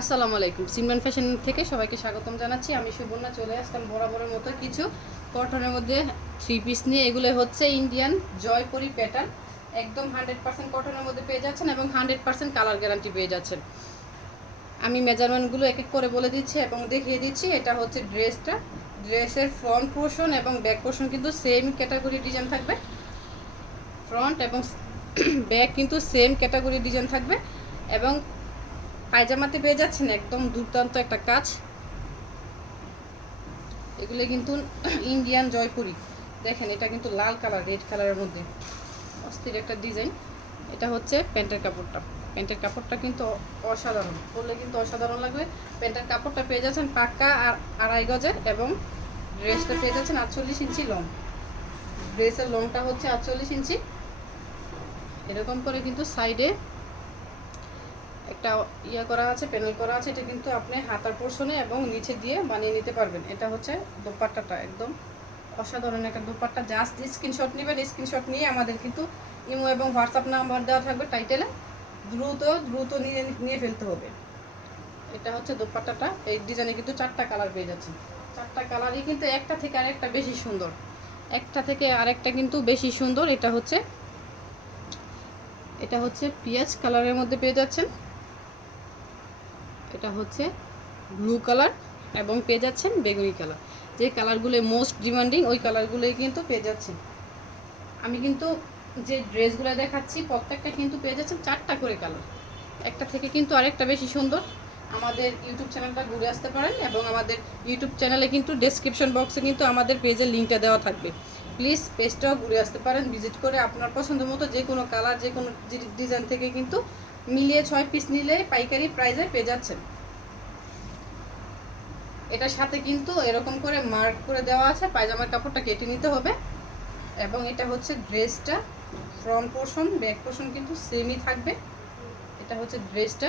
আসসালামু আলাইকুম। সিমরান ফ্যাশন থেকে সবাইকে স্বাগতম জানাচ্ছি। আমি সুবর্ণা চলে আসলাম বরাবরের মতো কিছু কটনের মধ্যে থ্রি পিস নিয়ে। এগুলো হচ্ছে ইন্ডিয়ান জয়পুরি প্যাটার্ন, একদম 100% কটনের মধ্যে পেয়ে যাচ্ছেন এবং 100% কালার গ্যারান্টি পেয়ে যাচ্ছেন। আমি মেজারমেন্টগুলো এক এক করে বলে দিচ্ছি এবং দেখিয়ে দিচ্ছি। এটা হচ্ছে ড্রেসটা, ড্রেসের ফ্রন্ট পোর্শন এবং ব্যাক পোর্শন কিন্তু সেম ক্যাটাগরি ডিজাইন থাকবে। ফ্রন্ট এবং ব্যাক কিন্তু সেম ক্যাটাগরি ডিজাইন থাকবে এবং পায়জামাতে পেয়ে যাচ্ছেন একদম দুর্দান্ত একটা কাজ। এগুলো কিন্তু ইন্ডিয়ান জয়পুরি। দেখেন এটা কিন্তু লাল কালার, রেড কালারের মধ্যে অস্থির একটা ডিজাইন। এটা হচ্ছে প্যান্টের কাপড়টা। প্যান্টের কাপড়টা কিন্তু অসাধারণ, পরলে কিন্তু অসাধারণ লাগবে। প্যান্টের কাপড়টা পেয়ে যাচ্ছেন পাক্কা আর 2.5 গজের এবং ড্রেসটা পেয়ে যাচ্ছেন 48 ইঞ্চি লং। ড্রেসের লংটা হচ্ছে 48 ইঞ্চি। এরকম করে কিন্তু সাইডে একটা ইয়া করা আছে, প্যানেল করা আছে। এটা কিন্তু আপনি হাতার পোর্শনে এবং নিচে দিয়ে বানিয়ে নিতে পারবেন। এটা হচ্ছে দোপাট্টাটা, একদম অসাধারণ একটা দোপাট্টা। জাস্ট স্ক্রিনশট নেবেন, স্ক্রিনশট নিয়ে আমাদের কিন্তু ইমো এবং হোয়াটসঅ্যাপ নাম্বার দেওয়া থাকবে টাইটেলে। দ্রুত নিয়ে ফেলতে হবে। এটা হচ্ছে দোপাট্টাটা। এই ডিজাইনে কিন্তু 4টা কালার পেয়ে যাচ্ছেন। 4টা কালারই কিন্তু একটা থেকে আরেকটা বেশি সুন্দর, একটা থেকে আরেকটা কিন্তু বেশি সুন্দর। এটা হচ্ছে পিঁয়াজ কালারের মধ্যে পেয়ে যাচ্ছেন। এটা হচ্ছে ব্লু কালার এবং পেয়ে যাচ্ছেন বেগুনি কালার। যে কালারগুলো মোস্ট ডিমান্ডিং ওই কালারগুলোই কিন্তু পেয়ে যাচ্ছেন। আমি কিন্তু যে ড্রেসগুলো দেখাচ্ছি প্রত্যেকটা কিন্তু পেয়ে যাচ্ছেন 4টা করে কালার, একটা থেকে কিন্তু আরেকটা বেশি সুন্দর। আমাদের ইউটিউব চ্যানেলটা ঘুরে আসতে পারেন এবং আমাদের ইউটিউব চ্যানেলে কিন্তু ডেসক্রিপশন বক্সে কিন্তু আমাদের পেজের লিঙ্কটা দেওয়া থাকবে। প্লিজ পেজটাও ঘুরে আসতে পারেন, ভিজিট করে আপনার পছন্দ মতো যে কোনো কালার, যে কোনো ডিজাইন থেকে কিন্তু মিলিয়ে 6 পিস নিলে পাইকারি প্রাইসে পেয়ে যাচ্ছেন। এটার সাথে কিন্তু এরকম করে মার্ক করে দেওয়া আছে, পায়জামার কাপড়টা কেটে নিতে হবে। এবং এটা হচ্ছে ড্রেসটা, ফ্রন্ট পোর্শন ব্যাক পোর্শন কিন্তু সেমই থাকবে। এটা হচ্ছে ড্রেসটা,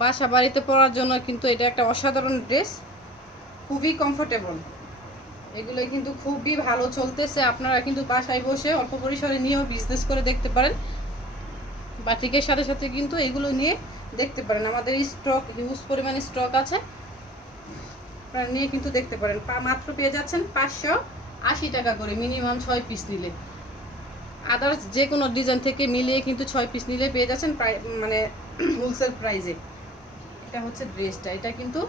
বাসা বাড়িতে পরার জন্য কিন্তু এটা একটা অসাধারণ ড্রেস, খুবই কমফোর্টেবল। এগুলো কিন্তু খুবই ভালো চলতেছে। আপনারা কিন্তু বাসায় বসে অল্প পরিসরে নিয়েও বিজনেস করে দেখতে পারেন। বাটিকের সাথে সাথে কিন্তু এগুলো নিয়ে দেখতে পারেন। আমাদের স্টক হিউজ পরিমাণে স্টক আছে, আপনারা নিয়ে কিন্তু দেখতে পারেন। মাত্র পেয়ে যাচ্ছেন 580 টাকা করে, মিনিমাম 6 পিস নিলে। আদার্স যে কোনো ডিজাইন থেকে মিলিয়ে কিন্তু 6 পিস নিলে পেয়ে যাচ্ছেন মানে হোলসেল প্রাইসে। এটা হচ্ছে ড্রেসটা, এটা কিন্তু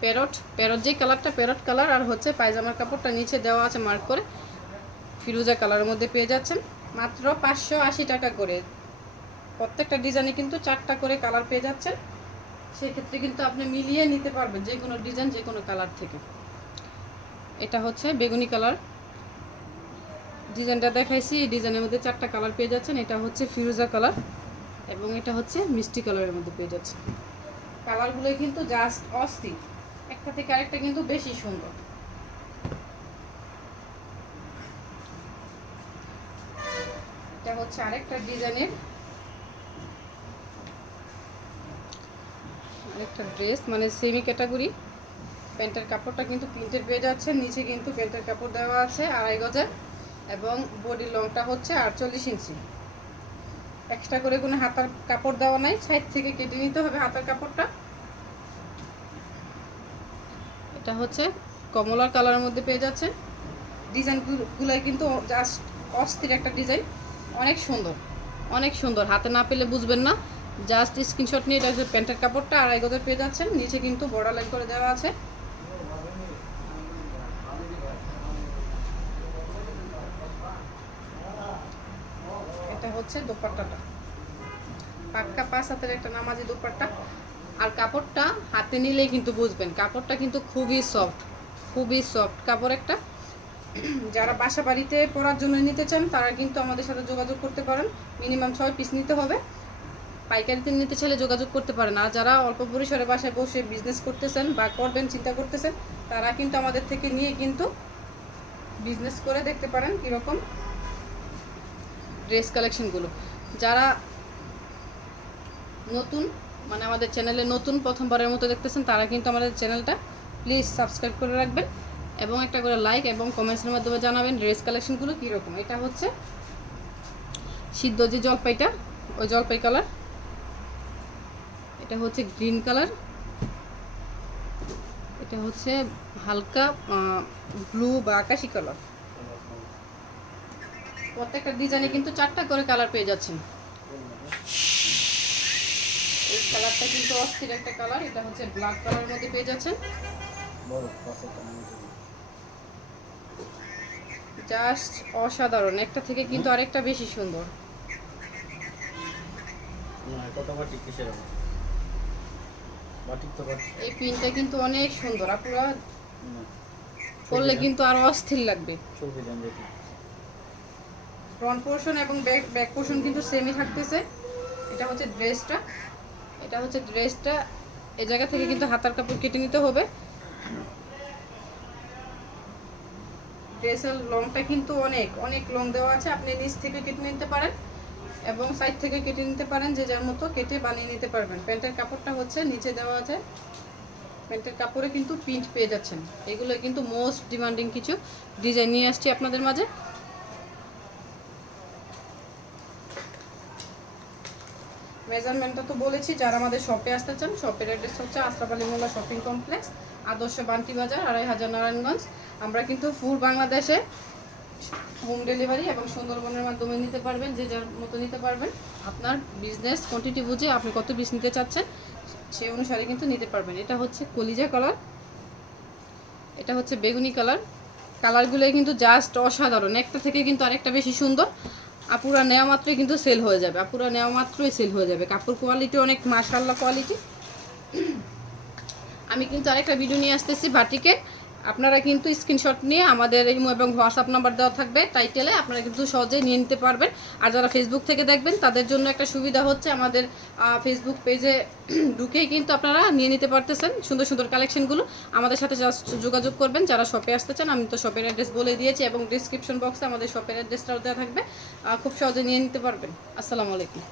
প্যারট যে কালারটা প্যারট কালার, আর হচ্ছে পায়জামার কাপড়টা নিচে দেওয়া আছে মার্ক করে ফিরোজা কালারের মধ্যে পেয়ে যাচ্ছেন মাত্র 580 টাকা করে। প্রত্যেকটা ডিজাইনে কিন্তু 4টা করে কালার পেয়ে যাচ্ছেন। সেক্ষেত্রে কিন্তু আপনি মিলিয়ে নিতে পারবেন যে কোনো ডিজাইন, যে কোনো কালার থেকে। এটা হচ্ছে বেগুনি কালার, ডিজাইনটা দেখাইছি। এই ডিজাইনের মধ্যে 4টা কালার পেয়ে যাচ্ছেন। এটা হচ্ছে ফিরোজা কালার এবং এটা হচ্ছে মিষ্টি কালারের মধ্যে পেয়ে যাচ্ছেন। কালারগুলো কিন্তু জাস্ট অস্থির, একটা থেকে আরেকটা কিন্তু বেশি সুন্দর। এটা হচ্ছে আরেকটা ডিজাইনের আরেকটা ড্রেস, মানে সেমি ক্যাটাগরি। প্যান্টের কাপড়টা কিন্তু প্রিন্টেড পেয়ে যাচ্ছে, নিচে কিন্তু প্যান্টের কাপড় দেওয়া আছে 2.5 গজের এবং বডির লংটা হচ্ছে 48 ইঞ্চি। এক্সট্রা করে কোনো হাতার কাপড় দেওয়া নাই, সাইড থেকে কেটে নিতে হবে হাতার কাপড়টা। এটা হচ্ছে কমলার কালারের মধ্যে পেয়ে যাচ্ছে। ডিজাইনগুলো কিন্তু জাস্ট অস্থির একটা ডিজাইন, অনেক সুন্দর, অনেক সুন্দর। হাতে না পেলে বুঝবেন না, জাস্ট স্ক্রিনশট নিয়ে। এটা হচ্ছে প্যান্টের কাপড়টা 2.5 গজের পেয়ে যাচ্ছেন, নিচে কিন্তু বর্ডার লাইন করে দেওয়া আছে। এটা হচ্ছে দোপাট্টাটা, পাক্কা 5 হাতের একটা নামাজি দোপাট্টা। আর কাপড়টা হাতে নিলেই কিন্তু বুঝবেন, কাপড়টা কিন্তু খুবই সফট, খুবই সফট কাপড় একটা। যারা বাসা বাড়িতে পরার জন্য নিতে চান তারা কিন্তু আমাদের সাথে যোগাযোগ করতে পারেন। মিনিমাম 6 পিস নিতে হবে। পাইকারিতে নিতে চাইলে যোগাযোগ করতে পারেন। আর যারা অল্প পরিসরে বাসায় বসে বিজনেস করতেছেন বা করবেন চিন্তা করতেছেন, তারা কিন্তু আমাদের থেকে নিয়ে কিন্তু বিজনেস করে দেখতে পারেন কীরকম ড্রেস কালেকশনগুলো। যারা নতুন, মানে আমাদের চ্যানেলে নতুন প্রথমবারের মতো দেখতেছেন, তারা কিন্তু আমাদের চ্যানেলটা প্লিজ সাবস্ক্রাইব করে রাখবেন এবং একটা করে লাইক এবং কমেন্টসের মাধ্যমে জানাবেন ড্রেস কালেকশনগুলো কীরকম। এটা হচ্ছে সিদ্ধ যে জলপাইটা, ওই জলপাই কালার। এটা হচ্ছে গ্রিন কালার, এটা হচ্ছে হালকা ব্লু বা আকাশি কালার। প্রত্যেকটা ডিজাইনে কিন্তু 4টা করে কালার পেয়ে যাচ্ছেন। এই কালারটা কিন্তু অস্থির একটা কালার, এটা হচ্ছে ব্ল্যাক কালারের মধ্যে পেয়ে যাচ্ছেন। জাস্ট অসাধারণ, একটা থেকে কিন্তু আরেকটা বেশি সুন্দর। এই পিনটা কিন্তু অনেক সুন্দর, আপুরা পরলে কিন্তু আরো অস্থির লাগবে। ফ্রন্ট পোর্শন এবং ব্যাক পোর্শন কিন্তু সেমই থাকতেছে। এটা হচ্ছে ড্রেসটা, এটা হচ্ছে ড্রেসটা। এই জায়গা থেকে কিন্তু হাতার কাপড় কেটে নিতে হবে। ড্রেসের লংটা কিন্তু অনেক অনেক লং দেওয়া আছে, আপনি নিচ থেকে কেটে নিতে পারেন এবং সাইড থেকে কেটে নিতে পারেন, যে যার মতো কেটে বানিয়ে নিতে পারবেন। প্যান্টের কাপড়টা হচ্ছে নিচে দেওয়া আছে, প্যান্টের কাপড়ে কিন্তু প্রিন্ট পেয়ে যাচ্ছেন। এগুলো কিন্তু মোস্ট ডিমান্ডিং কিছু ডিজাইন নিয়ে আসছি আপনাদের মাঝে। মেজারমেন্টটা তো বলেছি, যারা আমাদের শপে আসতে চান, শপের অ্যাড্রেস হচ্ছে আশরাফ আলী মোল্লা শপিং কমপ্লেক্স, আদর্শ বান্টি বাজার, 2500 নারায়ণগঞ্জ। আমরা কিন্তু ফুল বাংলাদেশে হোম ডেলিভারি এবং সুন্দরবনের মাধ্যমে নিতে পারবেন, যে যার মতো নিতে পারবেন। আপনার বিজনেস কোয়ান্টিটি বুঝে আপনি কত পিস নিতে চাচ্ছেন সেই অনুসারে কিন্তু নিতে পারবেন। এটা হচ্ছে কলিজা কালার, এটা হচ্ছে বেগুনি কালার। কালারগুলো কিন্তু জাস্ট অসাধারণ, একটা থেকে কিন্তু আরেকটা বেশি সুন্দর। আপুরা নেওয়া মাত্রই কিন্তু সেল হয়ে যাবে, আপুরা নেওয়া মাত্রই সেল হয়ে যাবে। কাপড় কোয়ালিটি অনেক মাশাআল্লাহ কোয়ালিটি। আমি কিন্তু আরেকটা ভিডিও নিয়ে আসতেছি বাটিকের, আপনারা কিন্তু স্ক্রিনশট নিয়ে আমাদের ইমো এবং হোয়াটসঅ্যাপ নাম্বার দেওয়া থাকবে টাইটেলে, আপনারা কিন্তু সহজে নিয়ে নিতে পারবেন। আর যারা ফেসবুক থেকে দেখবেন তাদের জন্য একটা সুবিধা হচ্ছে, আমাদের ফেসবুক পেজে ঢুকেই কিন্তু আপনারা নিয়ে নিতে পারতেছেন সুন্দর সুন্দর কালেকশনগুলো। আমাদের সাথে জাস্ট যোগাযোগ করবেন যারা শপে আসতে চান। আমি তো শপের অ্যাড্রেস বলে দিয়েছি এবং ডিসক্রিপশন বক্সে আমাদের শপের অ্যাড্রেসটাও দেওয়া থাকবে, খুব সহজে নিয়ে নিতে পারবেন। আসসালামু আলাইকুম।